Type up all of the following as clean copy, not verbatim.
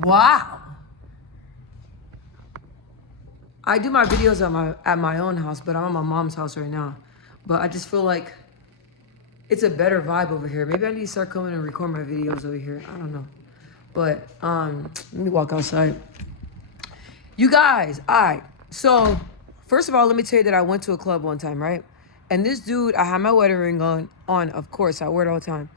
Wow. I do my videos at my own house, but I'm at my mom's house right now. But I just feel like it's a better vibe over here. Maybe I need to start coming and record my videos over here. I don't know. But let me walk outside. You guys, all right. So, first of all, let me tell you that I went to a club one time, right? And this dude, I had my wedding ring on. Of course, I wear it all the time.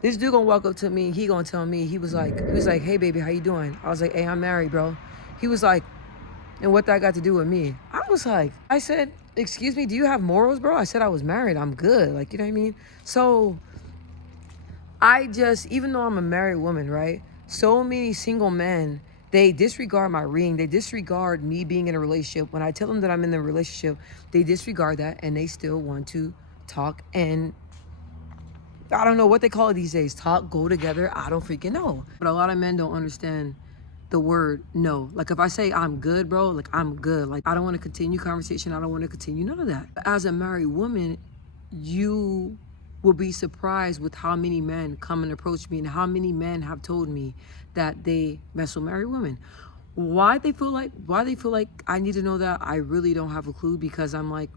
This dude gonna walk up to me. He gonna tell me. He was like, "Hey, baby, how you doing?" I was like, "Hey, I'm married, bro." He was like, "And what that got to do with me?" I said, "Excuse me, do you have morals, bro?" I said I was married. I'm good. Like, you know what I mean? So even though I'm a married woman, right? So many single men, they disregard my ring. They disregard me being in a relationship. When I tell them that I'm in a relationship, they disregard that and they still want to talk and I don't know what they call it these days. Talk, go together. I don't freaking know. But a lot of men don't understand the word no. Like if I say I'm good, bro, like I'm good. Like I don't want to continue conversation. I don't want to continue none of that. As a married woman, you will be surprised with how many men come and approach me and how many men have told me that they mess with married women. Why they feel like I need to know that, I really don't have a clue, because I'm like,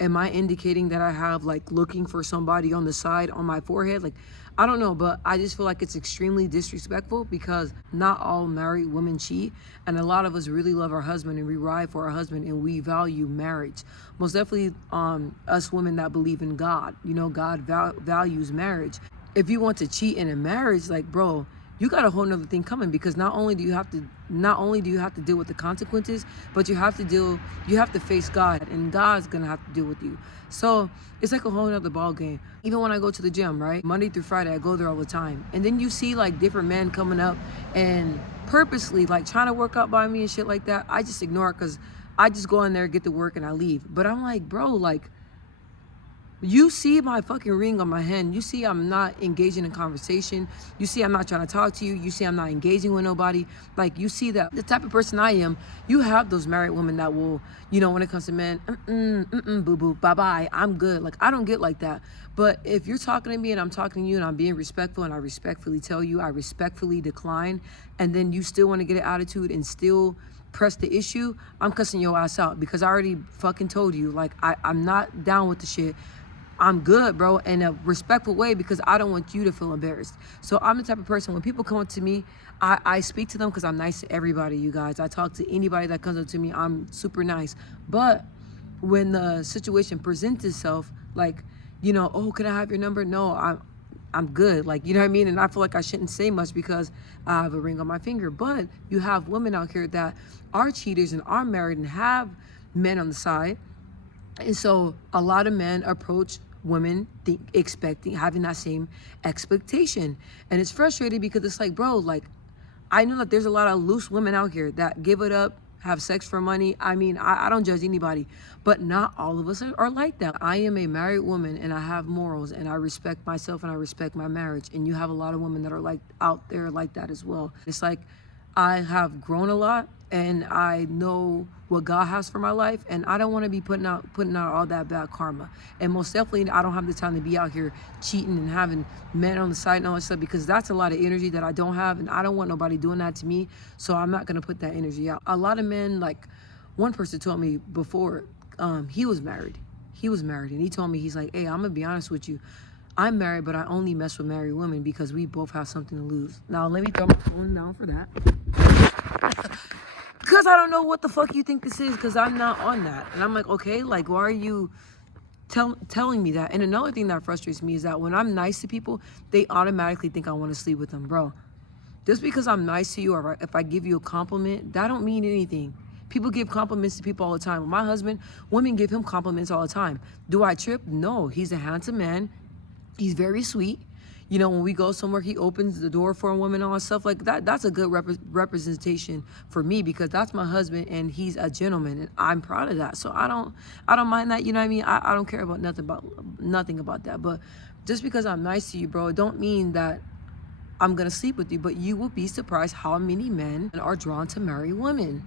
am I indicating that I have like looking for somebody on the side on my forehead? Like, I don't know, but I just feel like it's extremely disrespectful because not all married women cheat. And a lot of us really love our husband and we ride for our husband and we value marriage. Most definitely us women that believe in God, you know, God values marriage. If you want to cheat in a marriage, like, bro, you got a whole nother thing coming, because not only do you have to deal with the consequences, but you have to face God, and God's gonna have to deal with you. So it's like a whole nother ball game. Even when I go to the gym, right, Monday through Friday, I go there all the time, and then you see like different men coming up and purposely like trying to work out by me and shit like that. I just ignore it because I just go in there, get to work, and I leave. But I'm like, bro, like, you see my fucking ring on my hand. You see I'm not engaging in conversation. You see I'm not trying to talk to you. You see I'm not engaging with nobody. Like, you see that the type of person I am, you have those married women that will, you know, when it comes to men, boo-boo, bye-bye, I'm good. Like, I don't get like that. But if you're talking to me and I'm talking to you and I'm being respectful and I respectfully tell you, I respectfully decline, and then you still want to get an attitude and still press the issue, I'm cussing your ass out, because I already fucking told you, like, I'm not down with the shit. I'm good, bro, in a respectful way, because I don't want you to feel embarrassed. So I'm the type of person, when people come up to me, I speak to them because I'm nice to everybody, you guys. I talk to anybody that comes up to me. I'm super nice. But when the situation presents itself, like, you know, oh, can I have your number? No, I'm good. Like, you know what I mean? And I feel like I shouldn't say much because I have a ring on my finger. But you have women out here that are cheaters and are married and have men on the side. And so a lot of men approach women having that same expectation. And it's frustrating because it's like, bro, like, I know that there's a lot of loose women out here that give it up, have sex for money. I mean, I don't judge anybody, but not all of us are like that. I am a married woman and I have morals and I respect myself and I respect my marriage. And you have a lot of women that are like out there like that as well. It's like, I have grown a lot and I know what God has for my life, and I don't want to be putting out all that bad karma. And most definitely I don't have the time to be out here cheating and having men on the side and all that stuff, because that's a lot of energy that I don't have, and I don't want nobody doing that to me. So I'm not going to put that energy out. A lot of men, like one person told me before, he was married and he told me, he's like, hey, I'm gonna be honest with you, I'm married, but I only mess with married women because we both have something to lose. Now let me throw my phone down for that, because I don't know what the fuck you think this is, because I'm not on that. And I'm like, okay, like, why are you telling me that? And another thing that frustrates me is that when I'm nice to people, they automatically think I want to sleep with them. Bro, just because I'm nice to you, or if I give you a compliment, that don't mean anything. People give compliments to people all the time. With my husband, women give him compliments all the time. Do I trip? No. He's a handsome man. He's very sweet. You know, when we go somewhere, he opens the door for a woman and all that stuff like that. That's a good representation for me, because that's my husband and he's a gentleman, and I'm proud of that. So I don't mind that. You know what I mean? I don't care about nothing about that. But just because I'm nice to you, bro, it don't mean that I'm gonna sleep with you. But you will be surprised how many men are drawn to married women.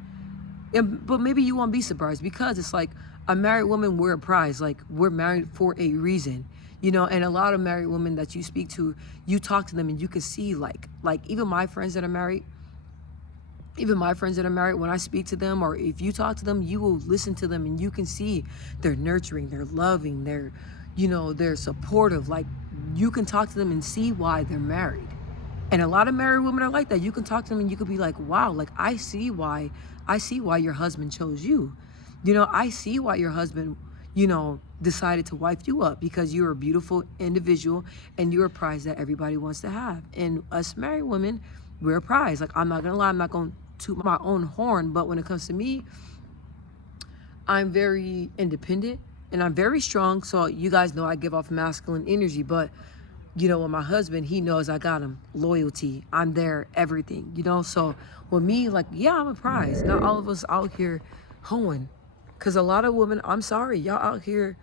But maybe you won't be surprised, because it's like, a married woman, we're a prize. Like, we're married for a reason, you know. And a lot of married women that you speak to, you talk to them and you can see, like even my friends that are married, Even my friends that are married, when I speak to them or if you talk to them, you will listen to them and you can see they're nurturing, they're loving, they're, they're supportive. Like, you can talk to them and see why they're married. And a lot of married women are like that. You can talk to them and you could be like, wow, like I see why your husband chose you. I see why your husband, decided to wife you up, because you're a beautiful individual and you're a prize that everybody wants to have. And us married women, we're a prize. Like, I'm not gonna lie, I'm not gonna toot my own horn, but when it comes to me, I'm very independent and I'm very strong. So you guys know I give off masculine energy, but with my husband, he knows I got him loyalty. I'm there, everything, So with me, like, yeah, I'm a prize. Not all of us out here hoeing. Cause a lot of women, I'm sorry, y'all out here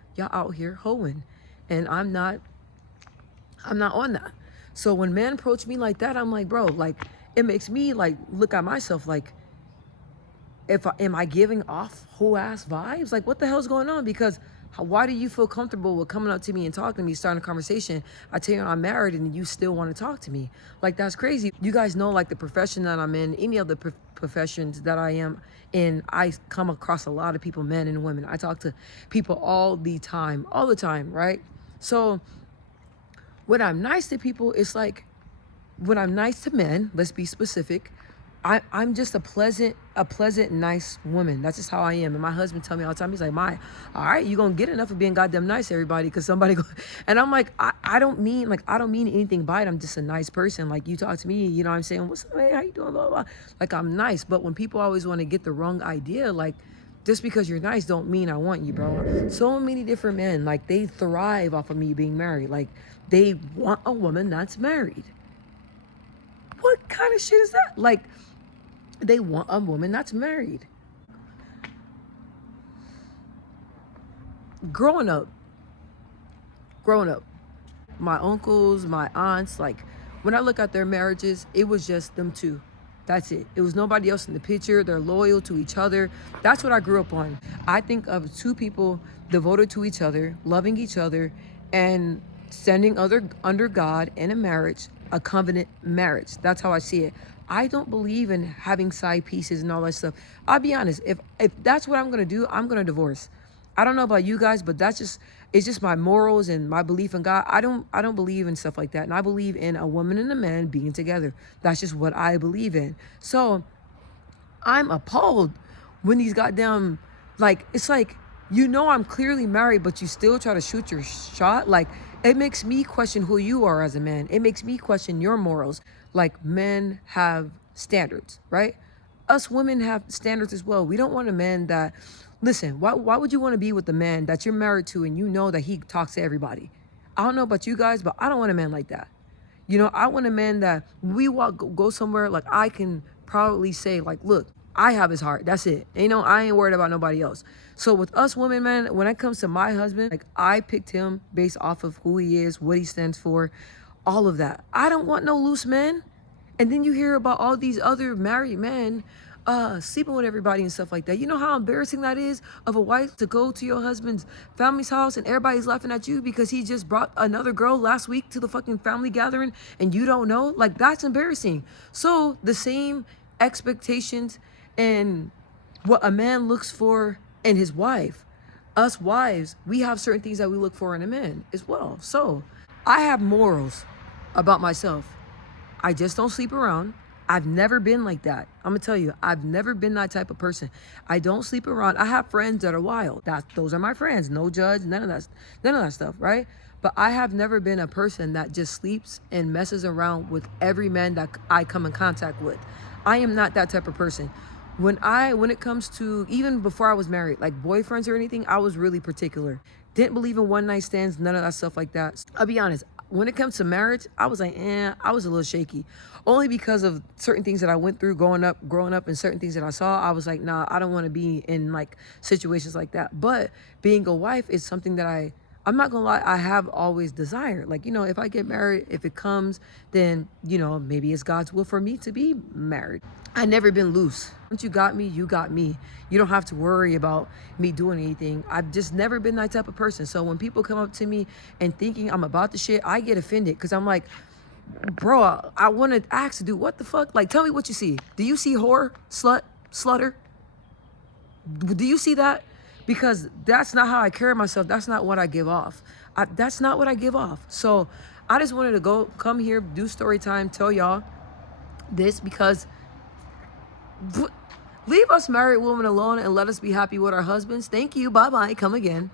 hoeing. And I'm not on that. So when men approach me like that, I'm like, bro, like, it makes me like look at myself like, am I giving off whole ass vibes? Like, what the hell's going on? Because why do you feel comfortable with coming up to me and talking to me, starting a conversation? I tell you I'm married and you still want to talk to me. Like, that's crazy. You guys know, like, the profession that I'm in, any of the professions that I am in, I come across a lot of people, men and women. I talk to people all the time, right? So when I'm nice to people, it's like, when I'm nice to men, let's be specific, I'm just a pleasant, nice woman. That's just how I am. And my husband tell me all the time, he's like, all right, you gonna get enough of being goddamn nice to everybody, because somebody go. And I'm like, I don't mean anything by it. I'm just a nice person. Like, you talk to me, you know what I'm saying? What's up, hey, how you doing, blah, blah, blah. Like, I'm nice. But when people always want to get the wrong idea, like, just because you're nice don't mean I want you, bro. So many different men, like, they thrive off of me being married. Like, they want a woman that's married. What kind of shit is that? Like, they want a woman that's married. Growing up, my uncles, my aunts, like, when I look at their marriages, it was just them two. That's it. It was nobody else in the picture. They're loyal to each other. That's what I grew up on. I think of two people devoted to each other, loving each other, and standing under God in a marriage, a covenant marriage. That's how I see it. I don't believe in having side pieces and all that stuff. I'll be honest. If that's what I'm gonna do, I'm gonna divorce. I don't know about you guys, but it's just my morals and my belief in God. I don't believe in stuff like that. And I believe in a woman and a man being together. That's just what I believe in. So I'm appalled when these goddamn, like, it's like, I'm clearly married, but you still try to shoot your shot. Like, it makes me question who you are as a man. It makes me question your morals. Like, men have standards, right? Us women have standards as well. We don't want a man that, listen, why would you want to be with a man that you're married to and you know that he talks to everybody? I don't know about you guys, but I don't want a man like that. I want a man that we go somewhere, like, I can proudly say, like, look, I have his heart. That's it. I ain't worried about nobody else. So with us women, man, when it comes to my husband, like, I picked him based off of who he is, what he stands for, all of that. I don't want no loose men. And then you hear about all these other married men sleeping with everybody and stuff like that. You know how embarrassing that is of a wife to go to your husband's family's house and everybody's laughing at you because he just brought another girl last week to the fucking family gathering and you don't know? Like, that's embarrassing. So the same expectations and what a man looks for in his wife, us wives, we have certain things that we look for in a man as well. So I have morals about myself. I just don't sleep around. I've never been like that. I'm gonna tell you, I've never been that type of person. I don't sleep around. I have friends that are wild. Those are my friends. No judge, none of that stuff, right? But I have never been a person that just sleeps and messes around with every man that I come in contact with. I am not that type of person. When it comes to, even before I was married, like boyfriends or anything, I was really particular. Didn't believe in one night stands, none of that stuff like that. I'll be honest, when it comes to marriage, I was like, I was a little shaky. Only because of certain things that I went through growing up and certain things that I saw, I was like, nah, I don't want to be in like situations like that. But being a wife is something that I'm not gonna lie, I have always desired. Like, if I get married, if it comes, then, maybe it's God's will for me to be married. I never been loose. Once you got me, you got me. You don't have to worry about me doing anything. I've just never been that type of person. So when people come up to me and thinking I'm about the shit, I get offended because I'm like, Bro, I want to ask, dude, what the fuck? Like, tell me what you see. Do you see whore, slut, slutter? Do you see that? Because that's not how I carry myself. That's not what I give off. That's not what I give off. So I just wanted to come here, do story time, tell y'all this because leave us married women alone and let us be happy with our husbands. Thank you. Bye bye. Come again.